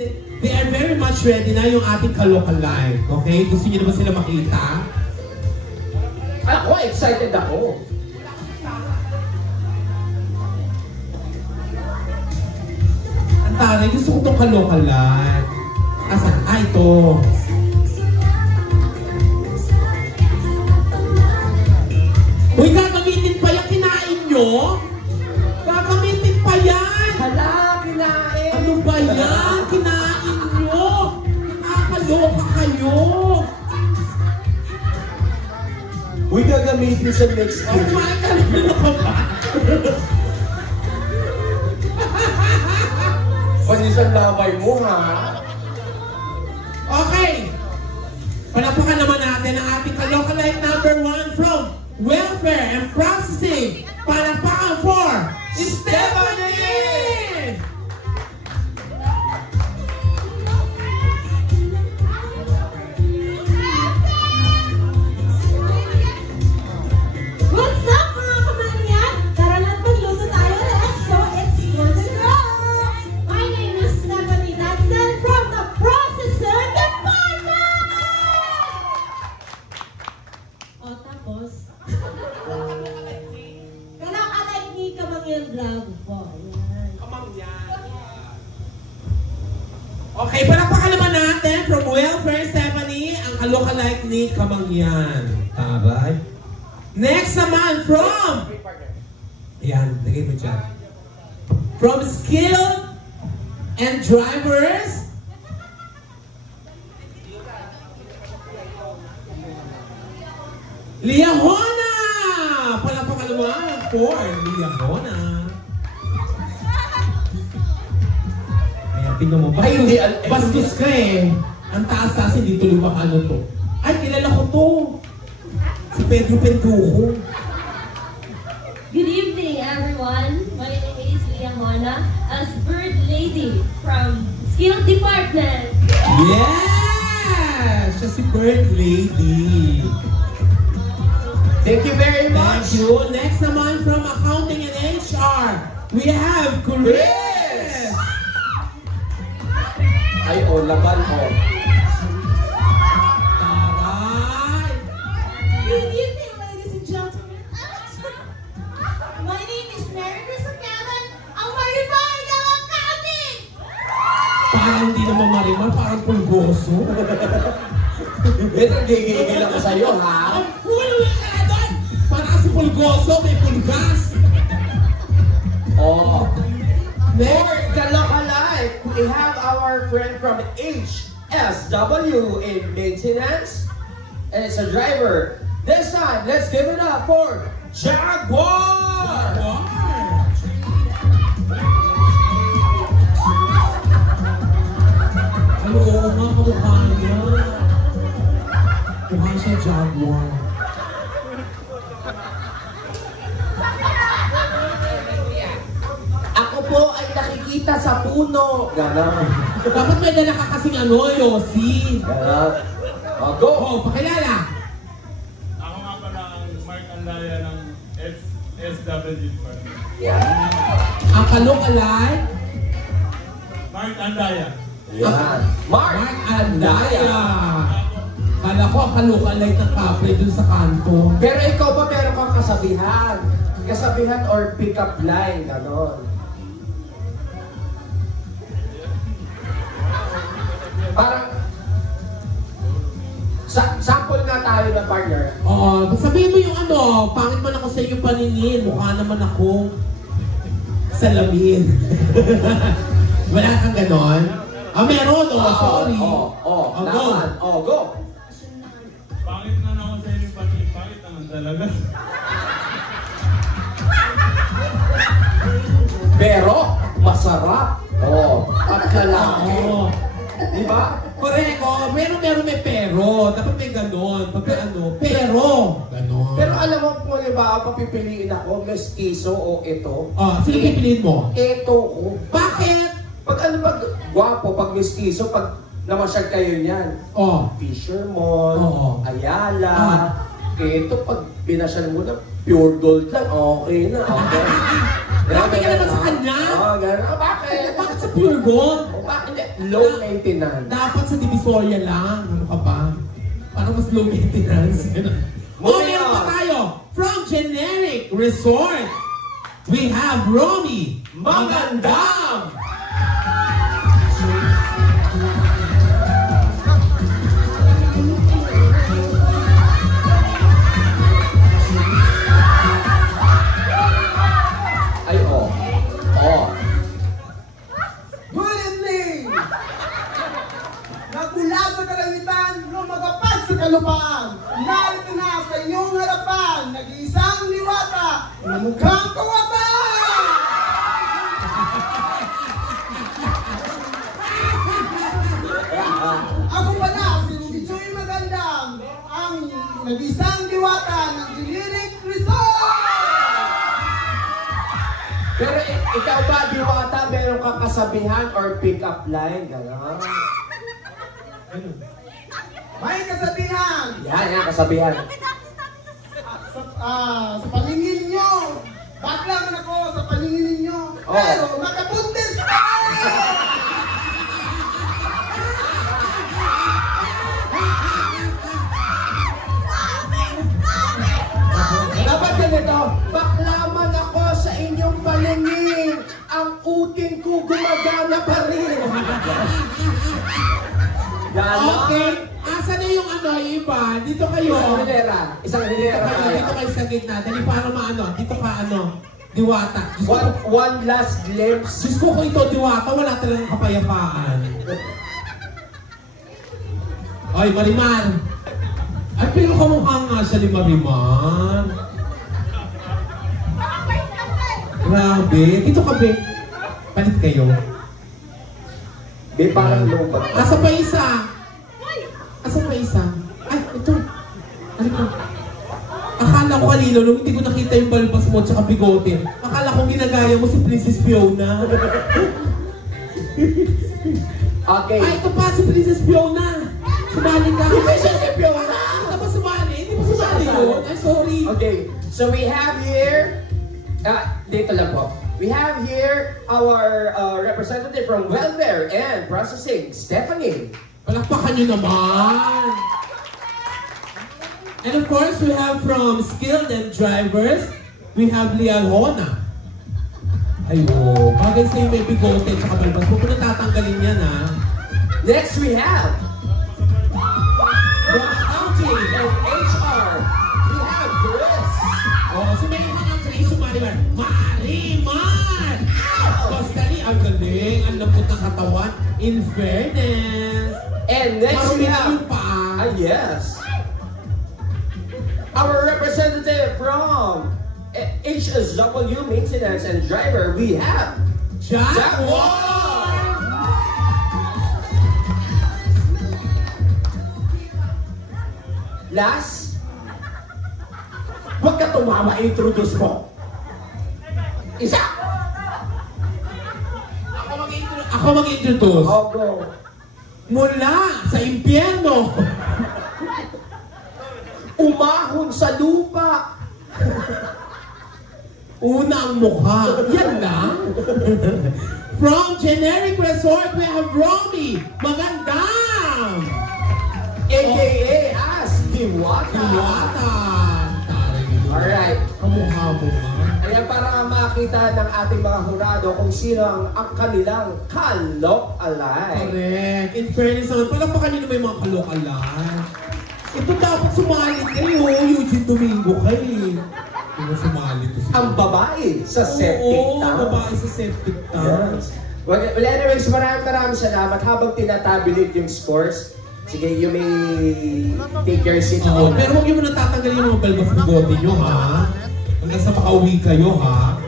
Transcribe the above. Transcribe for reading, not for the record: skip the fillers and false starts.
They are very much ready na yung ating Kaloka Live. Okay? Gusto niyo naman sila makita? Ako, excited ako. Ang taray, gusto ko itong Kaloka Live. Asan? Ito. Uy, gagamitin pa yan, kinain nyo? Gagamitin pa yan! Hala, kinain! Ano ba yan? Kinain nyo! Nakakaloka kayo! Uy, gagamitin sa next Oh my God! Ano ka ba? Panisang lamay mo, ha? Okay! Palapakan naman natin ang ating Kaloka Live number 1 from Welfare and Processing. Palapakan for Stephanie! What's up mga kamanyan? Tara na't magluto tayo ulit. So it's for the girls! My name is Stephanie Dadson from the Processor Department! O tapos, Kaloka Like ni Kamangyan Vlog po. Okay, palapakan naman natin from Welfare Stephanie ang Kaloka Like ni Kamangyan. Taray. Next naman from... Ayan, lagay mo dyan. From Skilled and Drivers. Liahona! Palapakan naman for Liahona. Ayan, tingnan mo. Ay, hindi. Bastos ka eh. Ang taas-taas, hindi tuloy makano to. Ay, kilala ko to. Si Pedro Pendujo. Good evening, everyone. My name is Liahona as Bird Lady from Skilled Department. Yes! Siya si Bird Lady. Thank you very much. Thank you. Next naman from Accounting and HR, we have Chris! Ay, oh, laban mo. Taray! Good evening, ladies and gentlemen. My name is Mary Chris Kevin, ang maribay ng accounting! Parang hindi naman marimar, parang pulgoso. Ito, gigigil ako sa'yo, ha? Ang pulo yung kaladon! Parang si pulgoso, may pulgas. Oh. For Next, Kaloka Live, we have our friend from HSW in maintenance. And it's a driver. This time, let's give it up for Jaguar! Ano, oo nga, kamukha niya. Mukha siya Jaguar. Ako po ay nakikita sa puno. Ganon. Dapat may dala ka kasing ano, Yossi. Ganon. Oh, go! Oh, pakilala. Ako nga pala ang Mark Andaya ng SW Department. Ang Kaloka Live, Mark Andaya. Yan. Mark Mark Andaya. Andaya. Kala ko ang Kaloka Live ng kapre dun sa kanto. Pero ikaw ba meron kang kasabihan? Kasabihan or pick-up line, ganon. Parang, sample nga tayo na partner. Oo, sabihin mo yung ano, pangit man ako sa iyong paningin, mukha naman akong salamin. Wala kang ganon? Ah, meron, sorry. Oh, go. naman. Oh, go. Pangit na naman sa inyo pangit. Pangit naman talaga. Pero, masarap. Oh, at lalaki. Oo. Di ba? Correct, oh. Meron may pero. Dapat may ganon. Pag ano, pero. Ganon. Pero alam mo kung ba, papipiliin ako, mestizo o ito? Ah, sino pipiliin mo? Ito ko. Bakit? Pag ano pag gwapo, pag mestizo, pag namasyal kayo niyan. Oh. Fishermon, Oo. Ayala. Ito pag binasyal mo na, pure gold lang, okay na. Okay. Grabe ka naman sa kanya. Oo, gano'n. Bakit? Bakit sa Pure Gold? Bakit? Low maintenance. Dapat sa Divisoria lang. Ano ka ba? Parang mas low maintenance. Moving Meron pa on. tayo. From Generic Resort, we have Romy Magandang. Ay, oh. Oh. Good evening! Nagmula sa kalangitan, lumagapag sa kalupaan. Narito na sa inyong harapan, nag-iisang liwata na mukhang kawata! Ako pala, si Rubichoy Magandang, ang nag-iisang liwata ng Generic Resort! Pero ikaw ba, Diwata, meron kang kasabihan or pick-up line? Gano'n? May kasabihan! Yan, kasabihan. Sa paningin nyo, bakla man ako sa paningin ninyo, Oh. pero makabuntis ka! Dapat ganito, baklaman ako sa inyong paningin, ang utin ko gumagana pa rin. Gano'n? Okay. Asa na yung ano, iba? Dito kayo. Isang hilera Dito tayo. kayo sa gitna. Dali para maano. Dito ka ano. Diwata. Diyos ko, One last glimpse. Diyos ko kung ito diwata, wala talagang kapayapaan. Oy, Marimar. Ay, pero kamukha nga siya ni Marimar. Grabe. Dito ka, be. Palit kayo. Di parang lupa. Asa pa isa? Asa pa isa? Ay, ito. Ano ko? Akala ko kanino, nung hindi ko nakita yung balbas mo at bigote, akala ko ginagaya mo si Princess Fiona. Okay. Ay, ito pa si Princess Fiona. Sumali ka. Hindi siya si Fiona. Hindi pa sumali. Hindi pa sumali yun. Ay, sorry. Okay, so we have here, dito lang po. We have here our representative from Welfare and Processing, Stephanie. Palakpakan nyo naman. And of course, we have from Skilled and Drivers, we have Liang Hona. Ayo, bagay sa'yo may bigote at saka balbas. Huwag ko na tatanggalin yan, ha? Next we have from Accounting and HR, we have Chris. Oh, so may mga sa Marimar. Marimar! Bastali, ang galing. Ang lambot ng katawan. In fairness. And next we Marunong have, yung paa. yes, our representative from HSW Maintenance and Driver, we have Jack War. Last, huwag ka tumama, introduce mo. Isa! Ako mag-introduce. Oh, go. Mula sa impyerno. Umahon sa lupa. Una ang mukha. Yan lang. From Generic Resort, we have Romy Magandang. AKA as Diwata. Diwata. Alright. Kamukha mo nga. Kaya para makita ng ating mga hurado kung sino ang kanilang kalok-alay. Correct. In fairness naman, palakpakan nyo naman yung mga kalokalan. Ito dapat sumali kayo. Eugene Domingo kayo. Hindi sumali ko siya. Ang babae sa septic Oo, tank. babae sa septic tank. Yes. Well, anyways, maraming salamat. Habang tinatabilit yung scores, sige, you may take your seat. Oo, pero huwag nyo muna tatanggalin yung mga balbas bigote nyo, ha? Hanggang sa makauwi kayo, ha?